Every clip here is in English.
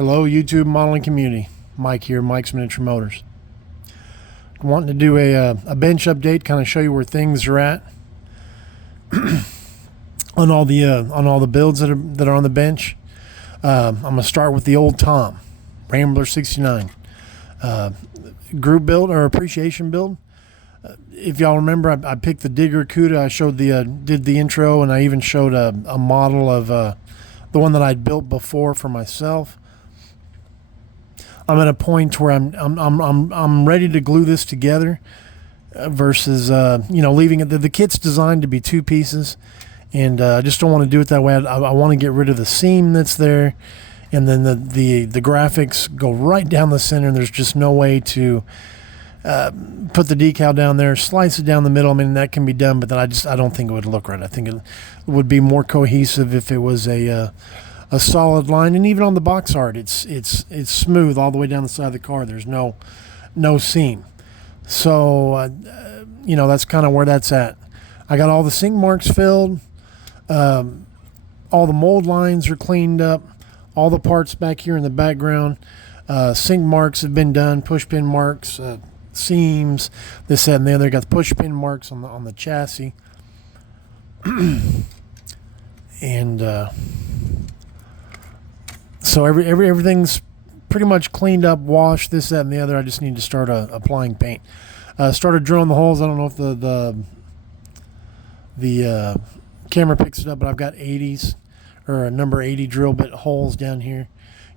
Hello, YouTube modeling community. Mike here, Mike's Miniature Motors. Wanting to do a bench update, kind of show you where things are at on all the builds that are on the bench. I'm gonna start with the old Tom, Rambler 69, group build or appreciation build. If y'all remember, I picked the Digger Cuda. I showed did the intro, and I even showed a model of the one that I'd built before for myself. I'm at a point where I'm ready to glue this together versus leaving it. The kit's designed to be two pieces, and I just don't want to do it that way. I want to get rid of the seam that's there, and then the graphics go right down the center, and there's just no way to put the decal down there, slice it down the middle. I mean, that can be done, but then I don't think it would look right. I think it would be more cohesive if it was a solid line, and even on the box art, it's smooth all the way down the side of the car. There's no seam. So that's kind of where that's at. I got all the sink marks filled. All the mold lines are cleaned up. All the parts back here in the background. Sink marks have been done. Push pin marks, seams, this, that, and the other. Got the push pin marks on the chassis. And so everything's pretty much cleaned up, washed, this, that, and the other. I just need to start applying paint. Started drilling the holes. I don't know if the camera picks it up, but I've got 80s or a number 80 drill bit holes down here.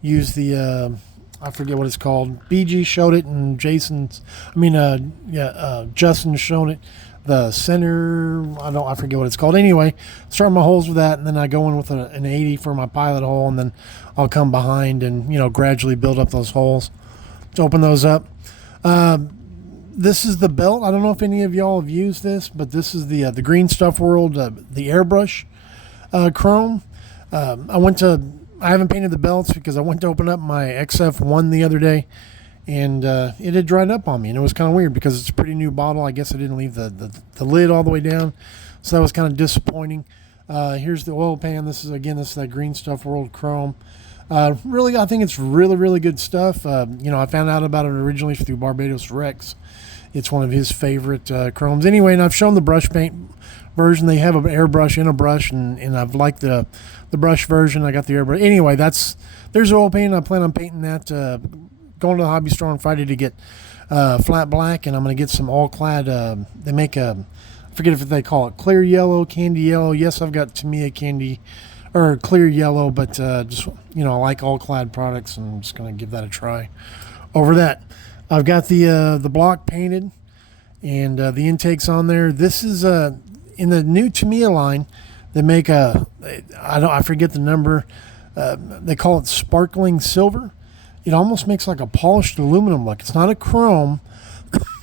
Use the I forget what it's called. BG showed it, and Justin showed it. The center, I forget what it's called. Anyway, start my holes with that, and then I go in with an 80 for my pilot hole, and then I'll come behind and gradually build up those holes to open those up. This is the belt. I don't know if any of y'all have used this, but this is the Green Stuff World, the airbrush chrome. I haven't painted the belts because I went to open up my XF1 the other day, and it had dried up on me, and it was kind of weird because it's a pretty new bottle. I guess I didn't leave the lid all the way down, so that was kind of disappointing. Here's the oil pan. This is that Green Stuff World chrome. Really, I think it's really, really good stuff. I found out about it originally through Barbados Rex. It's one of his favorite chromes. Anyway, and I've shown the brush paint version. They have an airbrush in a brush, and I've liked the brush version. I got the airbrush. Anyway, there's oil paint. I plan on painting that. Going to the hobby store on Friday to get flat black, and I'm going to get some all clad. They make I forget if they call it clear yellow, candy yellow. Yes, I've got Tamiya candy or clear yellow, but I like all clad products, and I'm just going to give that a try over that. I've got the block painted, and the intakes on there. This is in the new Tamiya line. They make I forget the number. They call it sparkling silver. It almost makes like a polished aluminum look. It's not a chrome,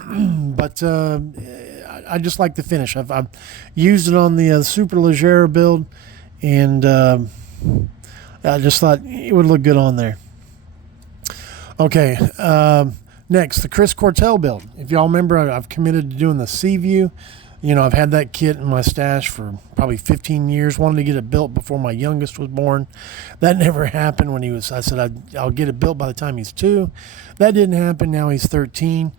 but I just like the finish. I've used it on the Super Leggera build, and I just thought it would look good on there. Okay, next, the Chris Cortell build. If y'all remember, I've committed to doing the Seaview. I've had that kit in my stash for probably 15 years. Wanted to get it built before my youngest was born. That never happened when I said I'll get it built by the time he's 2. That didn't happen. Now he's 13,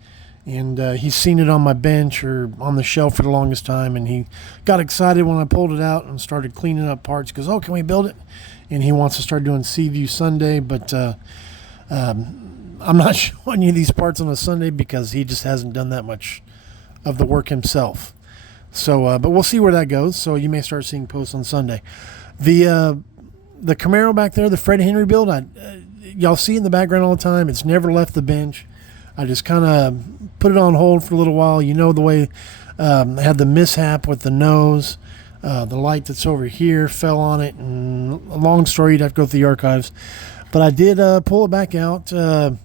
and he's seen it on my bench or on the shelf for the longest time, and he got excited when I pulled it out and started cleaning up parts. He goes, "Oh, can we build it?" And he wants to start doing Seaview Sunday, but I'm not showing you these parts on a Sunday because he just hasn't done that much of the work himself. So, but we'll see where that goes. So you may start seeing posts on Sunday. The Camaro back there, the Fred Henry build, y'all see in the background all the time. It's never left the bench. I just kind of put it on hold for a little while. The way I had the mishap with the nose. The light that's over here fell on it. And a long story, you'd have to go through the archives. But I did pull it back out, put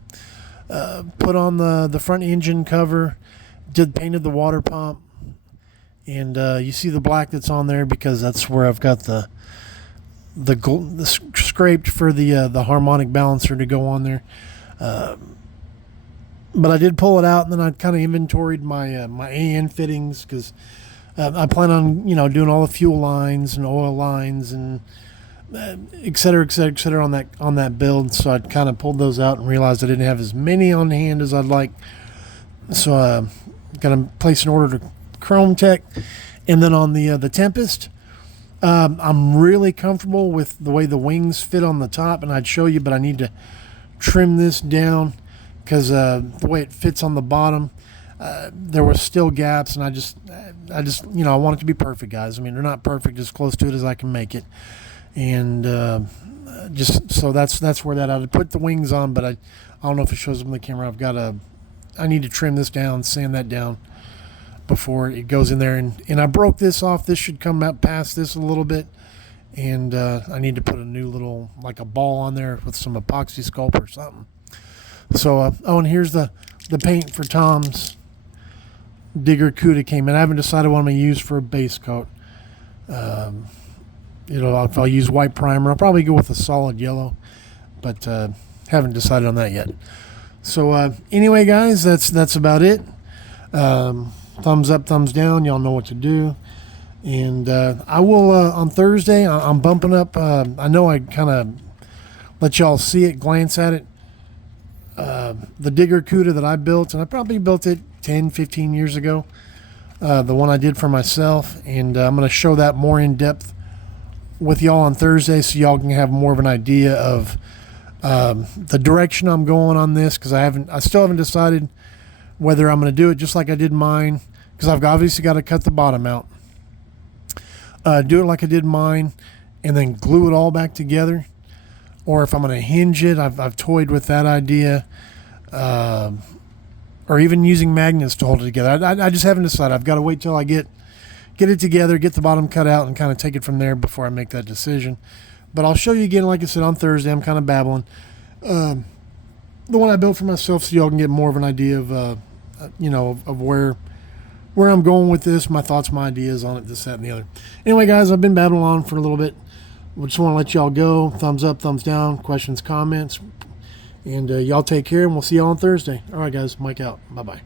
on the front engine cover, painted the water pump. And you see the black that's on there because that's where I've got the scraped for the harmonic balancer to go on there. But I did pull it out, and then I kind of inventoried my AN fittings because I plan on doing all the fuel lines and oil lines and et cetera, et cetera, et cetera on that build. So I kind of pulled those out and realized I didn't have as many on hand as I'd like. So got to place an order to Chrome Tech. And then on the Tempest, I'm really comfortable with the way the wings fit on the top, and I'd show you, but I need to trim this down because the way it fits on the bottom, there were still gaps, and I just I want it to be perfect, guys. I mean, they're not perfect, as close to it as I can make it, and just so that's where that I'd put the wings on, but I don't know if it shows up on the camera. I need to trim this down, sand that down before it goes in there, and I broke this off. This should come out past this a little bit, and I need to put a new little, like a ball on there with some epoxy sculpt or something. So oh, and here's the paint for Tom's Digger Cuda came in. I haven't decided what I'm going to use for a base coat. If I'll use white primer, I'll probably go with a solid yellow, but haven't decided on that yet. So anyway, guys, that's about it. Thumbs up, thumbs down. Y'all know what to do. And I will on Thursday. I'm bumping up. I know I kind of let y'all see it, glance at it. The Digger Cuda that I built, and I probably built it 10, 15 years ago. The one I did for myself, and I'm going to show that more in depth with y'all on Thursday, so y'all can have more of an idea of the direction I'm going on this, because I still haven't decided whether I'm going to do it just like I did mine, because I've obviously got to cut the bottom out, do it like I did mine, and then glue it all back together, or if I'm going to hinge it. I've toyed with that idea, or even using magnets to hold it together. I just haven't decided. I've got to wait till I get it together, get the bottom cut out, and kind of take it from there before I make that decision. But I'll show you again, like I said, on Thursday. I'm kind of babbling. The one I built for myself, so y'all can get more of an idea of of where I'm going with this, my thoughts, my ideas on it, this, that, and the other. Anyway, guys, I've been babbling on for a little bit. I just want to let y'all go. Thumbs up, thumbs down, questions, comments. And y'all take care, and we'll see y'all on Thursday. All right, guys, Mike out. Bye-bye.